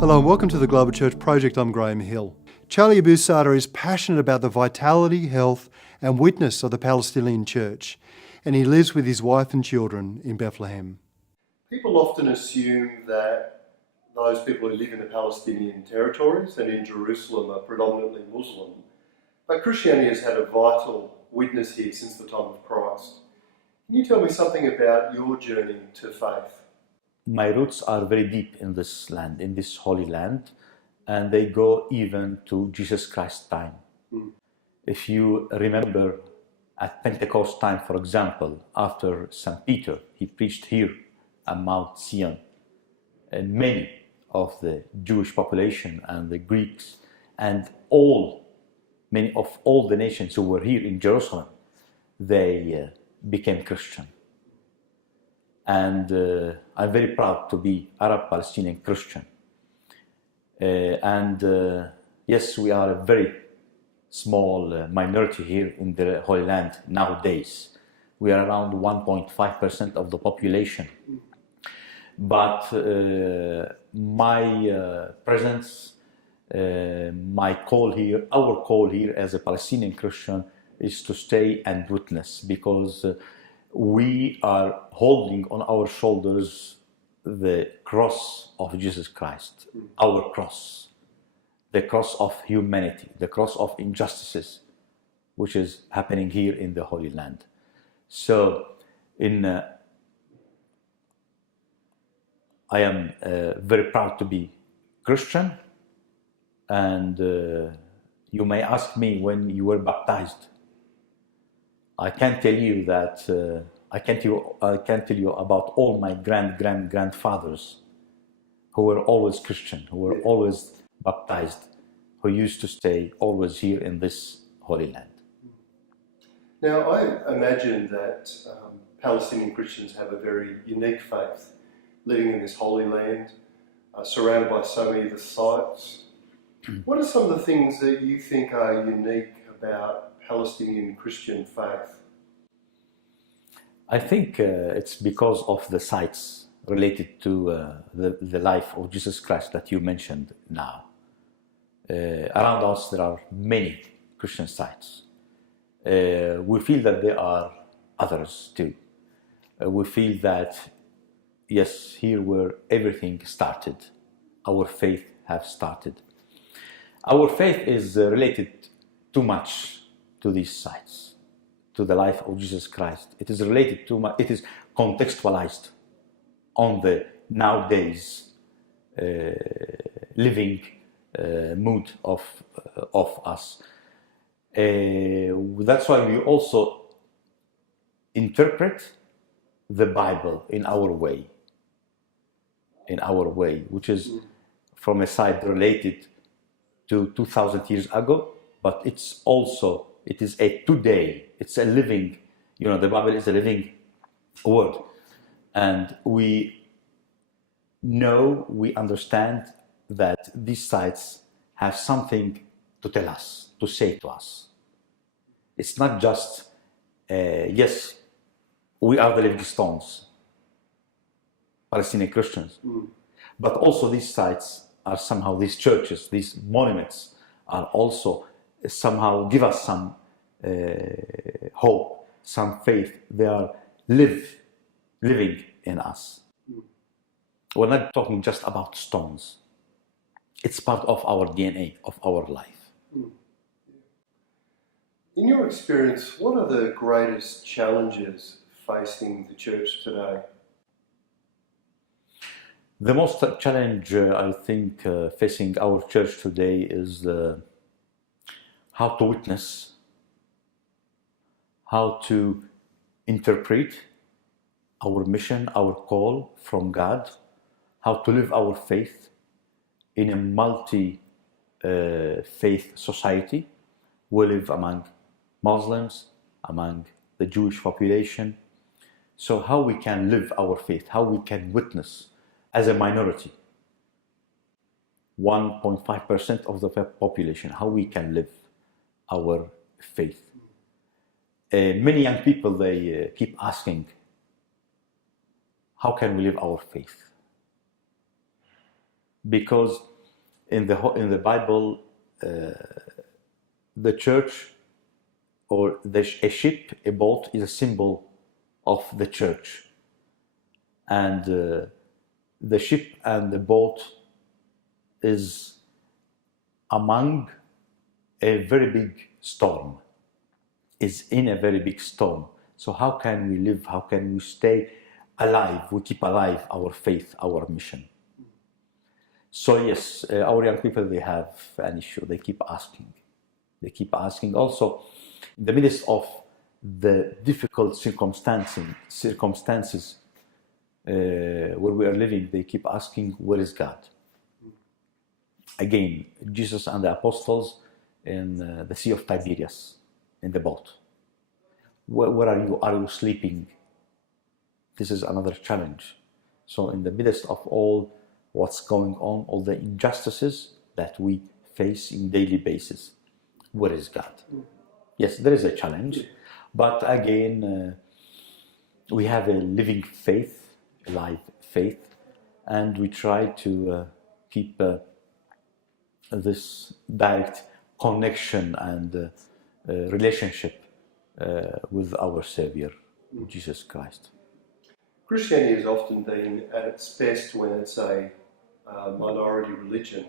Hello and welcome to the Global Church Project. I'm Graham Hill. Charlie Abou Saada is passionate about the vitality, health and witness of the Palestinian Church, and he lives with his wife and children in Bethlehem. People often assume that those people who live in the Palestinian territories and in Jerusalem are predominantly Muslim, but Christianity has had a vital witness here since the time of Christ. Can you tell me something about your journey to faith? My roots are very deep in this land, in this holy land, and they go even to Jesus Christ's time. If you remember at Pentecost time, for example, after St. Peter, he preached here at Mount Zion, and many of the Jewish population and the Greeks and many of all the nations who were here in Jerusalem, they became Christian. And I'm very proud to be Arab-Palestinian Christian. Yes, we are a very small minority here in the Holy Land nowadays. We are around 1.5% of the population. But my presence, our call here as a Palestinian Christian is to stay and witness, because we are holding on our shoulders the cross of Jesus Christ, our cross, the cross of humanity, the cross of injustices, which is happening here in the Holy Land. So, I am very proud to be Christian, and you may ask me when you were baptized. I can't tell you that. I can't tell you about all my grandfathers who were always Christian, who were always baptized, who used to stay always here in this Holy Land. Now, I imagine that Palestinian Christians have a very unique faith, living in this Holy Land, surrounded by so many of the sites. What are some of the things that you think are unique about Palestinian Christian faith? I think it's because of the sites related to the life of Jesus Christ that you mentioned now. Around us there are many Christian sites. We feel that there are others too. We feel that, yes, here where everything started, our faith has started. Our faith is related too much to these sites, to the life of Jesus Christ. It is related too much, it is contextualized on the nowadays living mood of us. That's why we also interpret the Bible in our way, which is from a side related to 2,000 years ago, but it is a today, it's a living, the Bible is a living word. And we understand that these sites have something to tell us, to say to us. It's not just, yes, we are the living stones, Palestinian Christians, but also these sites are somehow, these churches, these monuments are also somehow give us some hope, some faith. They are living in us. We're not talking just about stones. It's part of our DNA, of our life. In your experience, what are the greatest challenges facing the church today? The most challenge, I think, facing our church today is how to witness, how to interpret our mission, our call from God, how to live our faith in a multi-faith society. We live among Muslims, among the Jewish population. So how we can live our faith, how we can witness as a minority, 1.5% of the population, how we can live our faith. Many young people, they keep asking, how can we live our faith? because in the Bible, the church or a ship, a boat, is a symbol of the church, and the ship and the boat is among a very big storm, is in a very big storm. So how can we live? How can we stay alive? We keep alive our faith, our mission. So yes, our young people, they have an issue. They keep asking. They keep asking. Also, in the midst of the difficult circumstances where we are living, they keep asking, where is God? Again, Jesus and the apostles in the Sea of Tiberias, in the boat. Where are you? Are you sleeping? This is another challenge. So in the midst of all what's going on, all the injustices that we face in daily basis, where is God? Yes, there is a challenge, but again, we have a living faith, a live faith, and we try to keep this direct connection and relationship with our Savior, Jesus Christ. Christianity has often been at its best when it's a minority religion.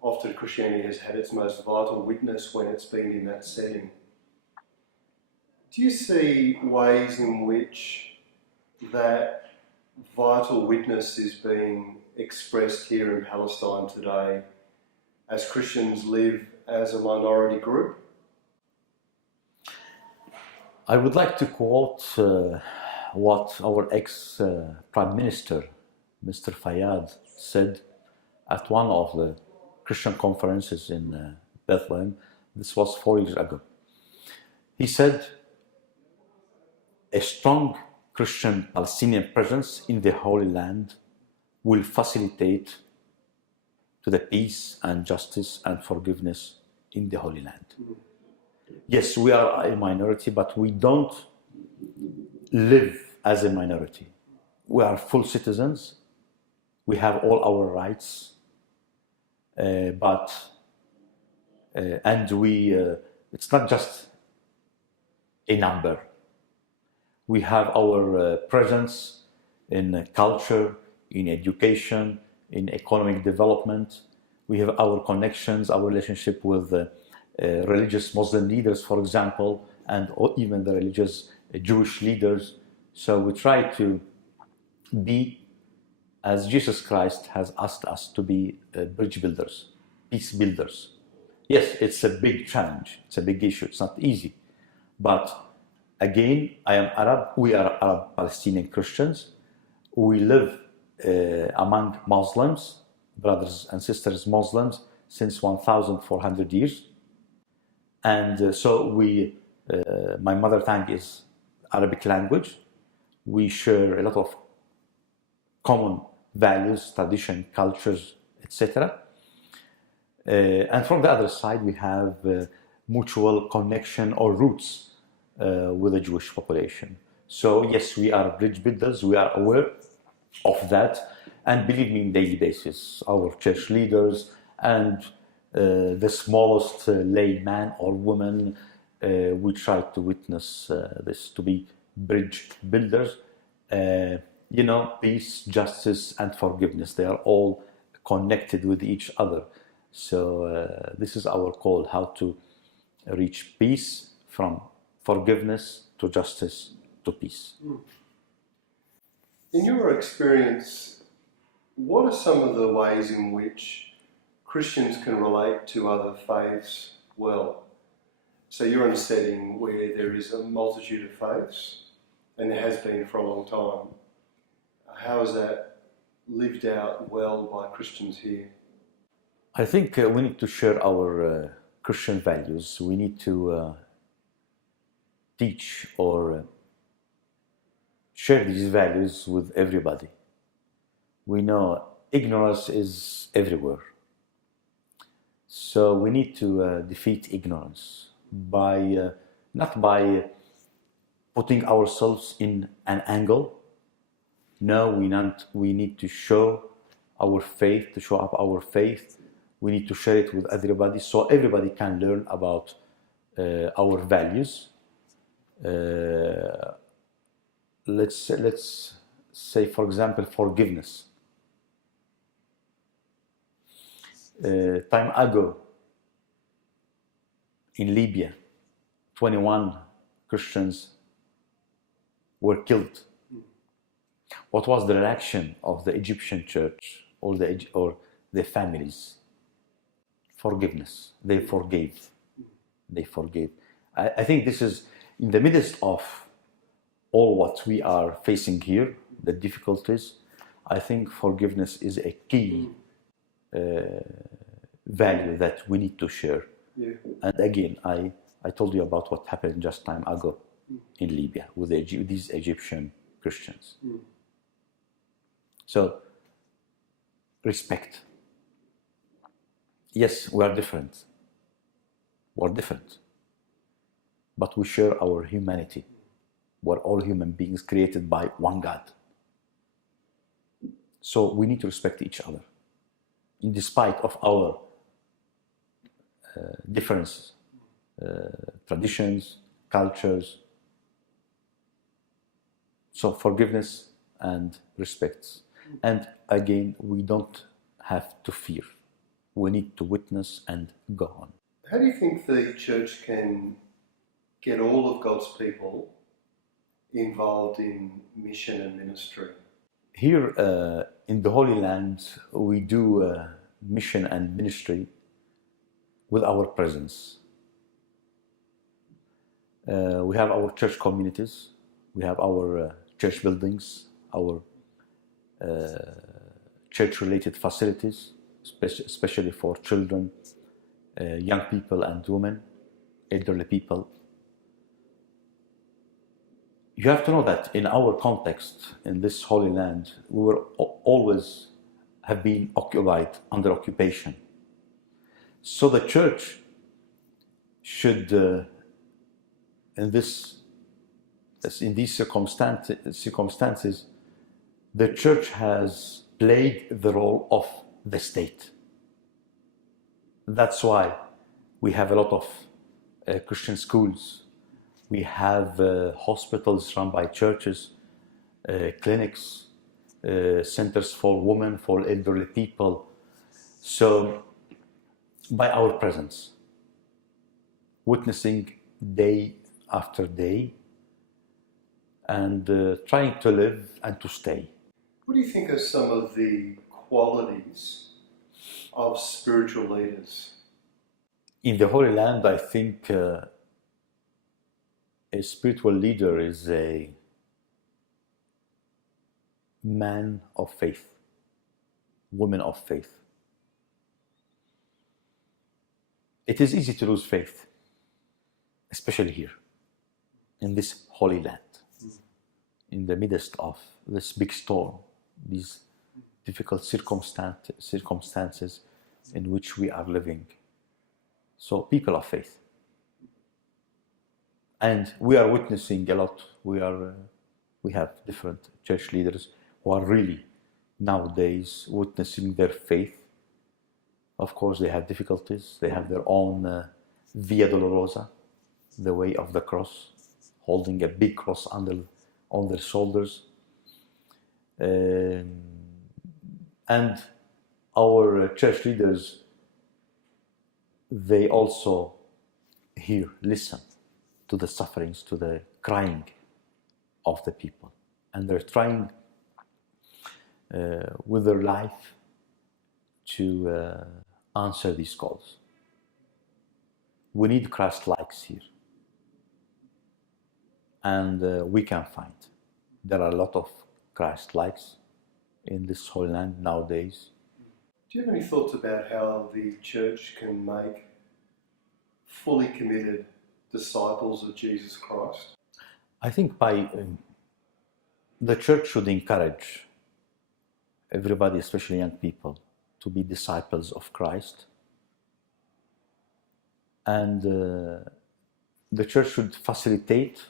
Often Christianity has had its most vital witness when it's been in that setting. Do you see ways in which that vital witness is being expressed here in Palestine today as Christians live as a minority group? I would like to quote what our ex-Prime Minister, Mr. Fayyad, said at one of the Christian conferences in Bethlehem. This was 4 years ago. He said, a strong Christian Palestinian presence in the Holy Land will facilitate to the peace and justice and forgiveness in the Holy Land. Yes, we are a minority, but we don't live as a minority. We are full citizens. We have all our rights, and it's not just a number. We have our presence in culture, in education, in economic development. We have our connections, our relationship with religious Muslim leaders, for example, and even the religious Jewish leaders. So we try to be, as Jesus Christ has asked us to be, bridge builders, peace builders. Yes, it's a big challenge. It's a big issue. It's not easy. But again, I am Arab. We are Arab Palestinian Christians. We live among Muslims, brothers and sisters Muslims, since 1,400 years. And so my mother tongue is Arabic language. We share a lot of common values, tradition, cultures, etc. And from the other side, we have mutual connection or roots with the Jewish population. So yes, we are bridge builders. We are aware of that, and believe me, on a daily basis, our church leaders and the smallest layman or woman, we try to witness this, to be bridge builders. Peace, justice, and forgiveness, they are all connected with each other. So this is our call, how to reach peace, from forgiveness to justice to peace. In your experience, what are some of the ways in which Christians can relate to other faiths well? So you're in a setting where there is a multitude of faiths, and there has been for a long time. How is that lived out well by Christians here? I think we need to share our Christian values. We need to teach or share these values with everybody. We know ignorance is everywhere. So we need to defeat ignorance by not by putting ourselves in an angle. No, we need to show our faith, to show up our faith. We need to share it with everybody so everybody can learn about our values. Let's say, for example, forgiveness. Time ago, in Libya, 21 Christians were killed. What was the reaction of the Egyptian church or the families? Forgiveness. They forgave. They forgave. I think this is in the midst of all what we are facing here, the difficulties. I think forgiveness is a key value that we need to share. Yeah. And again, I told you about what happened just time ago in Libya with these Egyptian Christians. So, respect. Yes, we are different. We're different. But we share our humanity. We're all human beings created by one God. So we need to respect each other, in despite of our differences, traditions, cultures. So forgiveness and respect. And again, we don't have to fear. We need to witness and go on. How do you think the church can get all of God's people involved in mission and ministry? Here in the Holy Land, we do mission and ministry with our presence. We have our church communities, we have our church buildings, our church-related facilities, especially for children, young people and women, elderly people. You have to know that in our context, in this Holy Land, we were always have been occupied, under occupation. So the church should, in these circumstances, the church has played the role of the state. That's why we have a lot of Christian schools. We have hospitals run by churches, clinics, centers for women, for elderly people. So, by our presence, witnessing day after day, and trying to live and to stay. What do you think are some of the qualities of spiritual leaders? In the Holy Land, I think a spiritual leader is a man of faith, woman of faith. It is easy to lose faith, especially here, in this Holy Land, in the midst of this big storm, these difficult circumstances in which we are living. So, people of faith. And we are witnessing a lot. We have different church leaders who are really nowadays witnessing their faith. Of course, they have difficulties. They have their own Via Dolorosa, the way of the cross, holding a big cross on their shoulders. And our church leaders, they also listen to the sufferings, to the crying of the people. And they're trying with their life to answer these calls. We need Christ-likes here. And we can find. There are a lot of Christ-likes in this Holy Land nowadays. Do you have any thoughts about how the church can make fully committed disciples of Jesus Christ? I think the church should encourage everybody, especially young people, to be disciples of Christ. And the church should facilitate,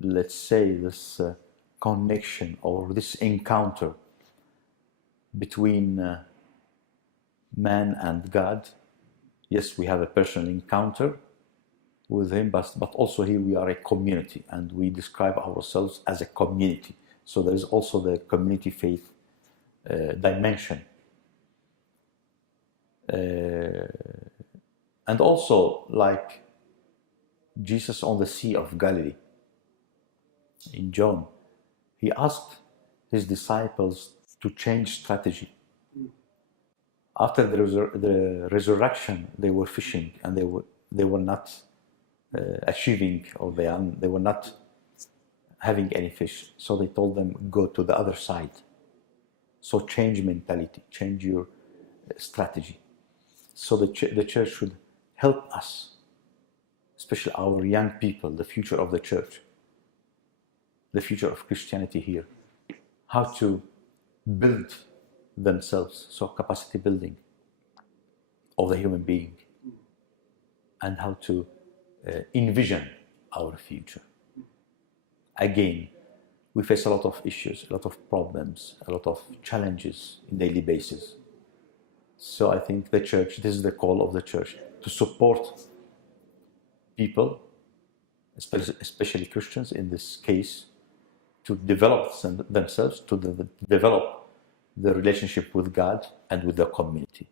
let's say, this connection or this encounter between man and God. Yes, we have a personal encounter with Him, but also here we are a community, and we describe ourselves as a community. So there is also the community faith dimension. And also, like Jesus on the Sea of Galilee, in John, He asked His disciples to change strategy. After the resurrection, they were fishing, and they were not achieving, or they were not having any fish. So they told them, go to the other side. So change mentality, change your strategy. So the church should help us, especially our young people, the future of the church, the future of Christianity here, how to build themselves, so capacity building of the human being, and how to envision our future. Again, we face a lot of issues, a lot of problems, a lot of challenges in daily basis. So I think the church, this is the call of the church, to support people, especially Christians in this case, to develop themselves, to develop the relationship with God and with the community.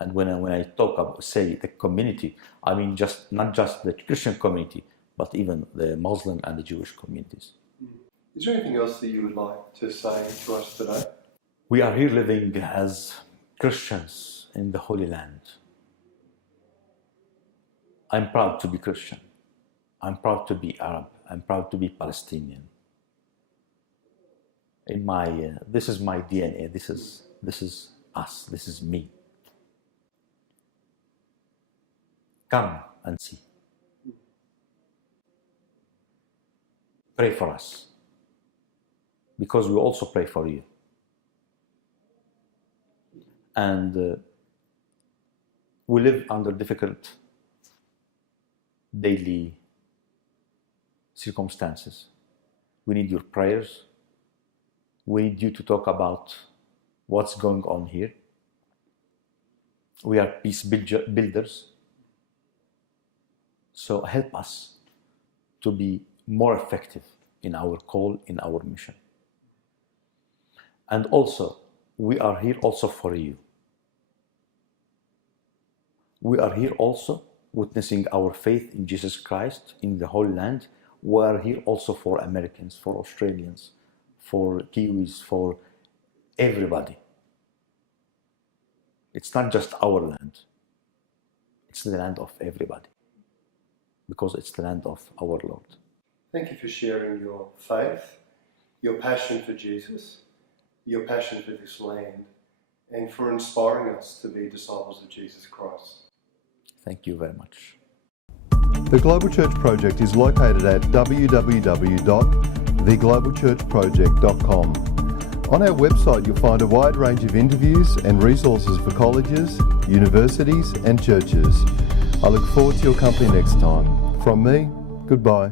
And when I talk about, say, the community, I mean not just the Christian community, but even the Muslim and the Jewish communities. Is there anything else that you would like to say to us today? We are here living as Christians in the Holy Land. I'm proud to be Christian. I'm proud to be Arab. I'm proud to be Palestinian. This is my DNA. This is us. This is me. Come and see. Pray for us, because we also pray for you. And we live under difficult daily circumstances. We need your prayers. We need you to talk about what's going on here. We are peace builders. So help us to be more effective in our call, in our mission. And also, we are here also for you. We are here also witnessing our faith in Jesus Christ in the Holy Land. We are here also for Americans, for Australians, for Kiwis, for everybody. It's not just our land. It's the land of everybody, because it's the land of our Lord. Thank you for sharing your faith, your passion for Jesus, your passion for this land, and for inspiring us to be disciples of Jesus Christ. Thank you very much. The Global Church Project is located at www.theglobalchurchproject.com. On our website, you'll find a wide range of interviews and resources for colleges, universities, and churches. I look forward to your company next time. From me, goodbye.